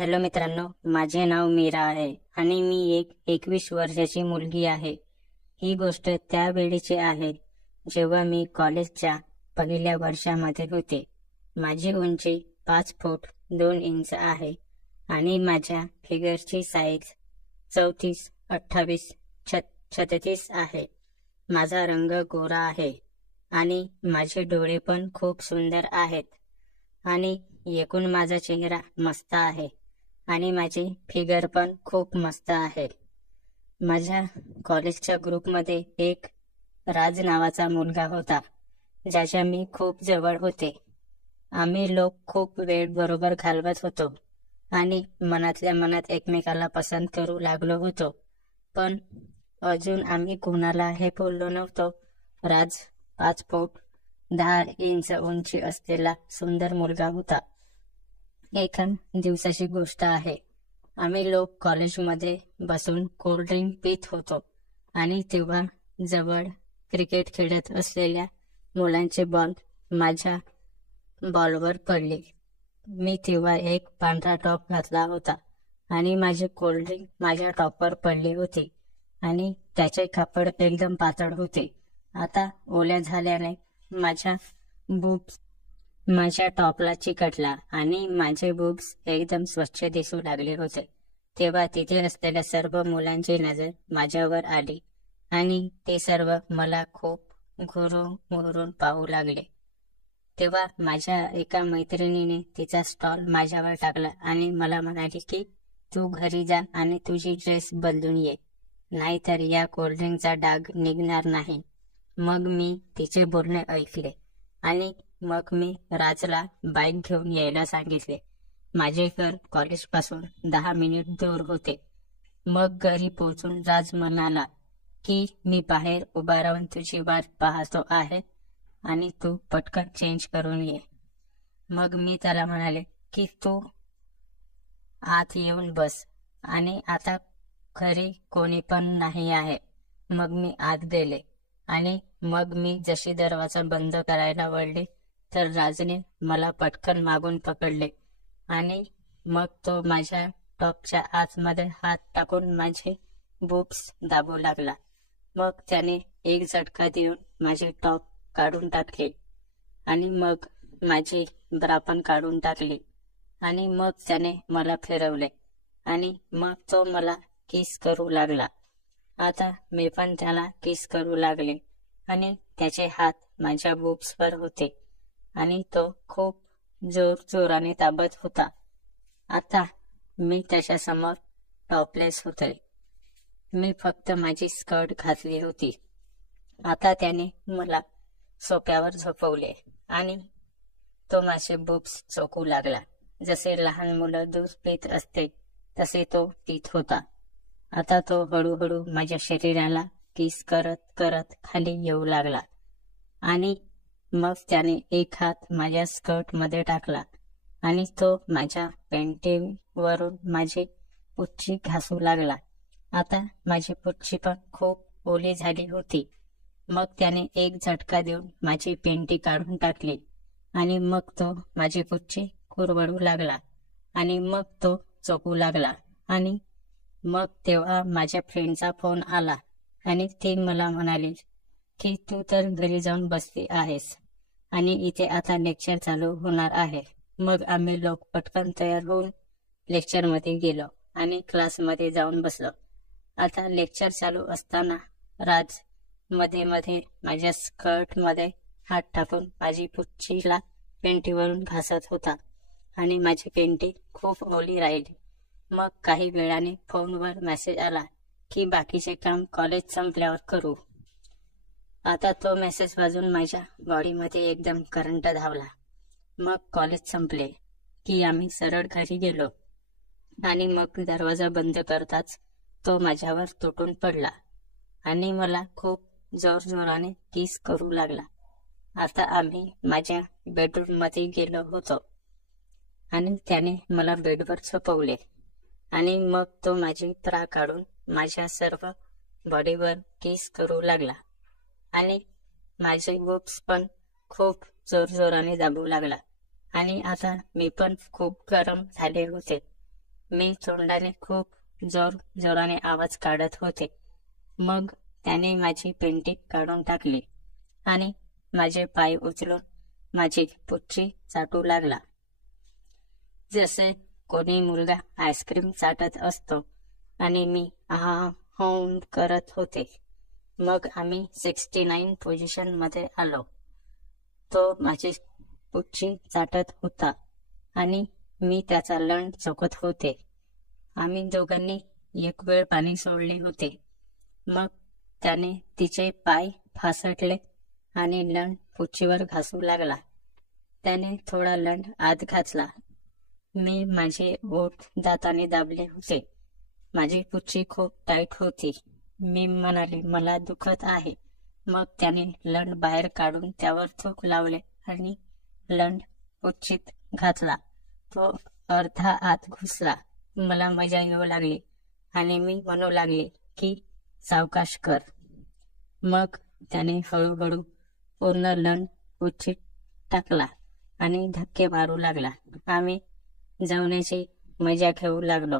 Hello मित्रांनो, माझे नाव मीरा आहे आणि मी एक 21 वर्षाची मुलगी आहे। ही गोष्ट त्यावेळीची आहे जेव्हा मी कॉलेजच्या पहिल्या वर्षामध्ये होते। माझी उंची 5 फूट 2 इंच आहे आणि माझ्या फिगरची साईज 34, 28, 36 आहे। माझा रंग गोरा आहे आणि माझे डोळे पण खूप सुंदर आहेत आणि एकूण माझा चेहरा मस्त आहे आणि माझी फिगर पण खूप मस्त आहे। माझ्या कॉलेजच्या ग्रुपमध्ये एक राज नावाचा मुलगा होता ज्याच्या मी खूप जवळ होते। आम्ही लोक खूप वेळ बरोबर घालवत होतो आणि मनातल्या मनात एकमेकाला पसंत करू लागलो होतो, पण अजून आम्ही कोणाला हे बोललो नव्हतो। राज 5 फूट 10 इंच उंची असलेला सुंदर मुलगा होता। एका दिवसाची गोष्ट आहे, आम्ही लोक कॉलेजमध्ये बसून कोल्ड्रिंक पीत होतो आणि तेव्हा जवळ क्रिकेट खेळत असलेल्या मुलांचे बॉल माझ्या बॉलवर पडले। मी तेव्हा एक पांढरा टॉप घातला होता आणि माझे कोल्ड्रिंक माझ्या टॉपवर पडले होते आणि त्याचे कापड एकदम पातळ होते। आता ओल्या झाल्याने माझ्या बूब्स माझ्या टॉपला चिकटला आणि माझे बूब्स एकदम स्वच्छ दिसू लागले होते। तेव्हा तिथे असलेल्या सर्व मुलांची नजर माझ्यावर आली आणि ते सर्व मला खूप घुरून पाहू लागले। तेव्हा माझ्या एका मैत्रिणीने तिचा स्टॉल माझ्यावर टाकला आणि मला म्हणाली की तू घरी जा आणि तुझी ड्रेस बदलून ये, नाहीतर या कोल्ड्रिंकचा डाग निघणार नाही। मग मी तिचे बोलणे ऐकले आणि मग मी राजला बाईक घेऊन यायला सांगितले। माझे घर कॉलेजपासून 10 मिनिट दूर होते। मग घरी पोहोचून राज म्हणाला की मी बाहेर उभा राहून तुझी वाट पाहतो आहे आणि तू पटकन चेंज करून ये। मग मी त्याला म्हणाले की तू आत येऊन बस आणि आता घरी कोणी पण नाही आहे। मग मी आत गेले आणि मग मी जशी दरवाजा बंद करायला वळले तर राजने मला पटकन मागून पकडले आणि मग तो माझ्या टॉपच्या आतमध्ये हात टाकून माझे बूब्स दाबू लागला। मग त्याने एक झटका देऊन माझे टॉप काढून टाकले आणि मग माझी ब्रा पण काढून टाकली आणि मग त्याने मला फिरवले आणि मग तो मला किस करू लागला। आता मी पण त्याला किस करू लागले आणि त्याचे हात माझ्या बूब्सवर होते आणि तो खूप जोराने दाबत होता। आता मी त्याच्या समोर टॉपलेस होते। मी फक्त माझी स्कर्ट घातली होती। आता त्याने मला सोफ्यावर झोपवले आणि तो माझे बूब्स चोखू लागला। जसे लहान मुलं दूध पीत असते तसे तो पीत होता। आता तो हळूहळू माझ्या शरीराला किस करत करत खाली येऊ लागला आणि मग त्याने एक हात माझ्या स्कर्ट मध्ये टाकला आणि तो माझ्या पॅन्टीवरून माझी पुच्छी घासू लागला। आता माझी पुच्छी पण खूप ओली झाली होती। मग त्याने एक झटका देऊन माझी पेंटी काढून टाकली आणि मग तो माझी पुच्छी कुरवडू लागला आणि मग तो चोखू लागला आणि मग तेव्हा माझ्या फ्रेंडचा फोन आला आणि ती मला म्हणाली की तू तर घरी जाऊन बसली आहेस आणि इथे आता लेक्चर चालू होणार आहे। मग आम्ही लोक पटकन तयार होऊन लेक्चरमध्ये गेलो आणि क्लासमध्ये जाऊन बसलो। आता लेक्चर चालू असताना राज मध्ये मध्ये माझ्या स्कर्टमध्ये हात टाकून माझी पुच्छीला पेंटीवरून घासत होता आणि माझी पेंटी खूप ओली राहिली। मग काही वेळाने फोनवर मेसेज आला की बाकीचे काम कॉलेज संपल्यावर करू। आता तो मेसेज वाजून माझ्या बॉडीमध्ये एकदम करंट धावला। मग कॉलेज संपले की आम्ही सरळ घरी गेलो आणि मग दरवाजा बंद करताच तो माझ्यावर तुटून पडला आणि मला खूप जोराने किस करू लागला। आता आम्ही माझ्या बेडरूम मध्ये गेलो होतो आणि त्याने मला बेडवर झोपवले आणि मग तो माझी ब्रा काढून माझ्या सर्व बॉडीवर किस करू लागला आणि माझे बूब्स पण खूप जोराने दाबू लागला आणि आता मी पण खूप गरम झाले होते मी तोंडाने खूप जोराने आवाज काढत होते. मग त्याने माझी पेंटिंग काढून टाकली आणि माझे पाय उचलून माझी पुच्ची चाटू लागला. जसे कोणी मुलगा आईस्क्रीम चाटत असतो आणि मी होम करत होते. मग आम्ही 69 पोझिशन मध्ये आलो. तो माझी पुच्ची चाटत होता आणि मी त्याचा लंड चोखत होते. आम्ही दोघांनी एक वेळ पाणी सोडले होते. मग त्याने तिचे पाय फासटले आणि लंड पुच्चीवर घासू लागला. त्याने थोडा लंड आत घातला. मी माझे ओठ दाताने दाबले होते. माझी पुच्ची खूप टाईट होती. मी म्हणाले, मला दुखत आहे. मग त्याने लंड बाहेर काढून त्यावर थूक लावले आणि लंड पुच्चीत घातला. तो अर्धा आत घुसला. मला मजा येऊ लागली आणि मी म्हणू लागले की सावकाश कर. मग त्याने हळूहळू पूर्ण लंड पुच्चीत टाकला आणि धक्के मारू लागला. आम्ही जेवण्याची मजा घेऊ लागलो.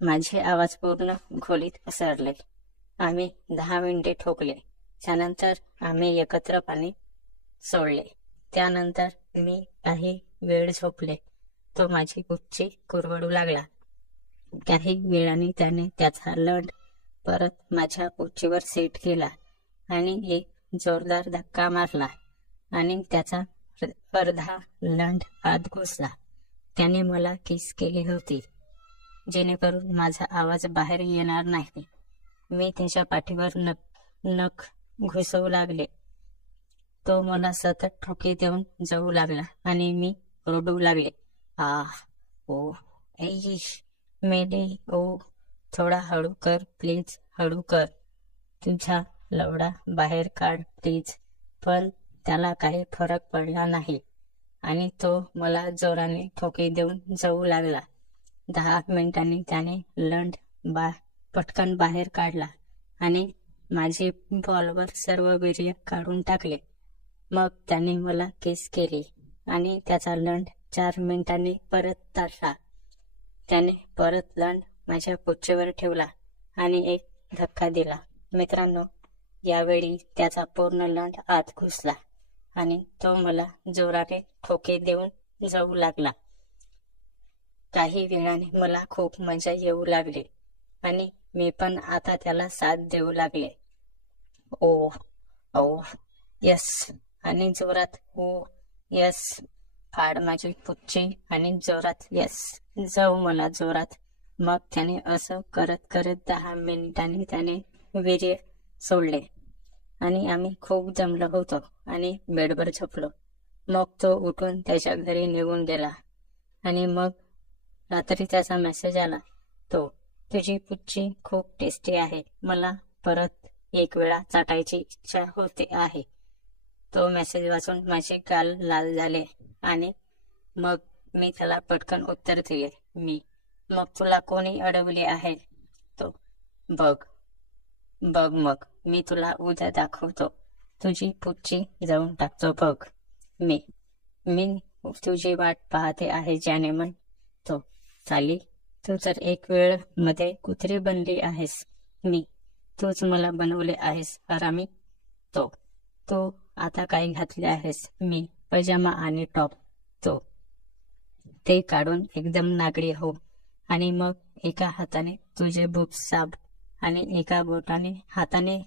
माझे आवाज पूर्ण खोलीत पसरले. आम्ही 10 मिनिटे ठोकले. त्यानंतर आम्ही एकत्र पाणी सोडले. त्यानंतर मी काही वेळ झोपले. तो माझी पुच्ची कुरवडू लागला. काही वेळाने त्याने त्याचा लंड परत माझ्या पुच्चीवर सेट केला आणि एक जोरदार धक्का मारला आणि त्याचा अर्धा लंड आत घुसला. त्याने मला किस केली होती जेणेकरून माझा आवाज बाहेर येणार नाही. मी त्याच्या पाठीवर नख घुसवू लागले. तो मला सतत ठोके देऊन जाऊ लागला आणि मी रडू लागले. ओ ऐश मेले ओ, थोडा हळू कर प्लीज, हळू कर. तुझा लवडा बाहेर काढ प्लीज. पण त्याला काही फरक पडला नाही आणि तो मला जोराने ठोके देऊन जाऊ लागला. 10 मिनिटांनी त्याने लंड पटकन बाहेर काढला आणि माझे बॉलवर सर्व वीर्य काढून टाकले. मग त्याने मला किस केली आणि त्याचा लंड 4 मिनिटांनी परत ताटला. त्याने परत लंड माझ्या पुच्चीवर ठेवला आणि एक धक्का दिला. मित्रांनो, यावेळी त्याचा पूर्ण लंड आत घुसला आणि तो मला जोराने ठोके देऊन जाऊ लागला. काही वेळाने मला खूप मजा येऊ लागली आणि मी पण आता त्याला साथ देऊ लागले. ओ ओ यस आणि जोरात ओ यस. फाड माझी पुच्ची आणि जोरात यस. जाऊ मला जोरात. मग त्याने असं करत करत 10 मिनिटांनी त्याने वीर्य सोडले आणि आम्ही खूप जमलो होतो आणि बेडवर झोपलो. मग तो उठून त्याच्या घरी निघून गेला आणि मग रात्री त्याचा मेसेज आला. तुझी पुच्ची खूप टेस्टी आहे. मला परत एक वेळा चाटायची इच्छा होते आहे. तो मेसेज वाचून माझे गाल लाल झाले आणि मग मी त्याला पटकन उत्तर दिले. मग तुला कोणी अडवले आहे? तो बघ मग मी तुला उद्या दाखवतो. तुझी पुच्ची जाऊन टाकतो बघ. मी तुझी वाट पाहते आहे ज्याने मन. तो चाली, तू तर एक वेळ मध्ये कुत्री बनली आहेस. तूच मला बनवले आहेस हरामी. तो आता काय घातले आहेस? पजामा आणि टॉप. ते काढून एकदम नागडी हो आणि मग एका हाताने तुझे बुक्स साब आणि एका हाताने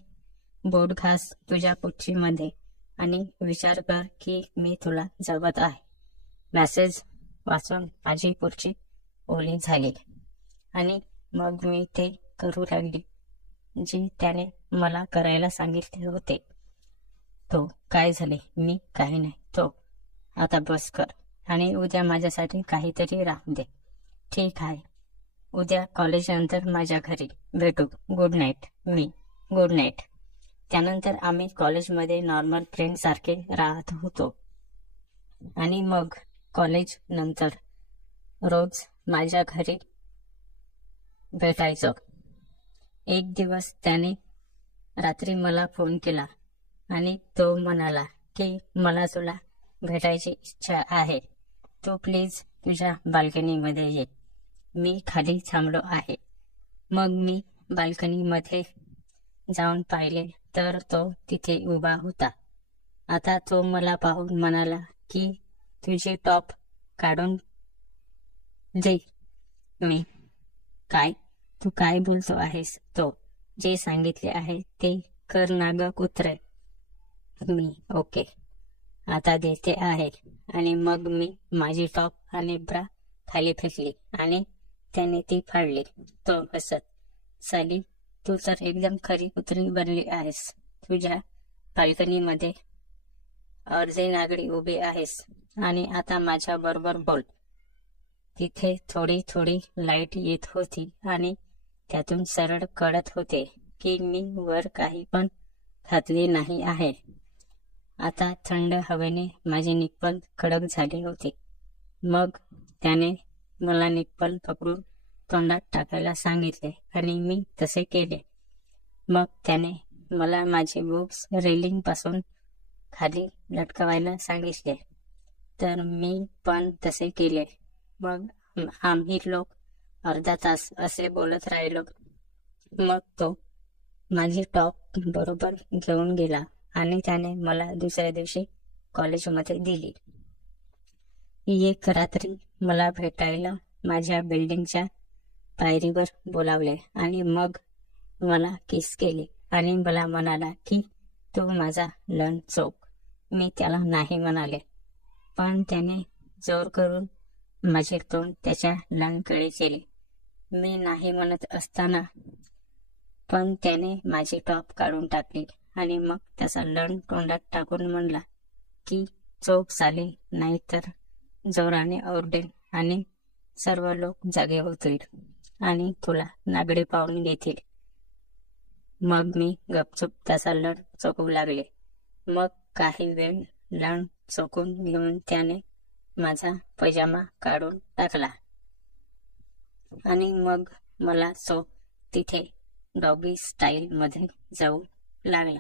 बोट घास तुझ्या पुच्चीमध्ये आणि विचार कर की मी तुला जवत आहे. मेसेज वाचून माझी पुच्ची ओली झाली आणि मग मी ते करू लागली जी त्याने मला करायला सांगितले होते. तो काय झाले? काही नाही. तो आता बस कर आणि उद्या माझ्यासाठी काहीतरी राहू दे. ठीक आहे, उद्या कॉलेज नंतर माझ्या घरी भेटू. Good night. Good night. त्यानंतर आम्ही कॉलेजमध्ये नॉर्मल फ्रेंड सारखे राहत होतो आणि मग कॉलेज नंतर रोज माझ्या घरी भेटायचो. एक दिवस त्याने रात्री मला फोन केला आणि तो म्हणाला की मला तुला भेटायची इच्छा आहे. तू प्लीज तुझ्या बाल्कनीमध्ये ये. मी खाली थांबलो आहे. मग मी बाल्कनीमध्ये जाऊन पाहिले तर तो तिथे उभा होता. आता तो मला पाहून म्हणाला की तुझी टॉप काढून दे. मी, काय? तू काय बोलतो आहेस? तो, जे सांगितले आहे ते कर ना ग कुत्रे. मी, ओके, आता देते आहे. आणि मग मी माझी टॉप आणि ब्रा खाली फेकली आणि त्याने ती फाडली. तो हसत, साली तू तर एकदम खरी कुत्री बनली आहेस. तुझ्या बाल्कनीमध्ये अर्धे नागडी उभे आहेस आणि आता माझ्या बरोबर बोल. तिथे थोडी थोडी लाईट येत होती आणि त्यातून सरळ कळत होते की मी वर काही पण घातले नाही आहे. आता थंड हवेने माझे निप्पल कडक झाले होते. मग त्याने मला निप्पल पकडून तोंडात टाकायला सांगितले आणि मी तसे केले. मग त्याने मला माझे बुक्स रेलिंग पासून खाली लटकवायला सांगितले तर मी पण तसे केले. मग आम्ही लोक अर्धा तास असे बोलत राहिलो. मग तो माझी टॉप बरोबर घेऊन गेला आणि त्याने मला दुसऱ्या दिवशी कॉलेजमध्ये दिली. एक रात्री मला भेटायला माझ्या बिल्डिंगच्या पायरीवर बोलावले आणि मग मला किस केले आणि मला म्हणाला की तू माझा लन चोख. मी त्याला नाही म्हणाले, पण त्याने जोर करून माझे तोंड त्याच्या लणकडे केले. मी नाही म्हणत असताना पण त्याने माझी टॉप काढून टाकली आणि मग त्याचा लन तोंडात टाकून म्हणला की चोख झाले नाहीतर जोराने ओरडेल आणि सर्व लोक जागे होतील आणि तुला नागडे पाहून घेतील. मग मी गपचूप त्याचा लन चोखू लागले. मग काही वेळ लन चोखून घेऊन त्याने माझा पजामा काढून टाकला आणि मग मला तो तिथे डॉगी स्टाईल मध्ये जाऊ लागला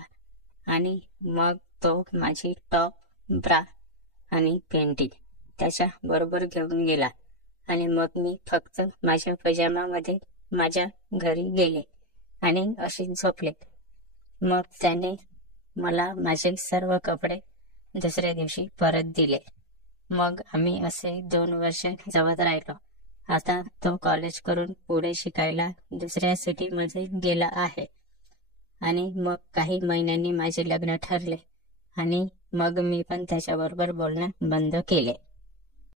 आणि मग तो माझी टॉप, ब्रा आणि पेंटी त्याच्या बरोबर घेऊन गेला आणि मग मी फक्त माझ्या पजामामध्ये माझ्या घरी गेले आणि अशी झोपले. मग त्याने मला माझे सर्व कपडे दुसऱ्या दिवशी परत दिले. मग आम्ही असे 2 वर्ष जवळ राहिलो. आता तो कॉलेज करून पुढे शिकायला दुसऱ्या सिटीमध्ये गेला आहे आणि मग काही महिन्यांनी माझे लग्न ठरले आणि मग मी पण त्याच्याबरोबर बोलणं बंद केले.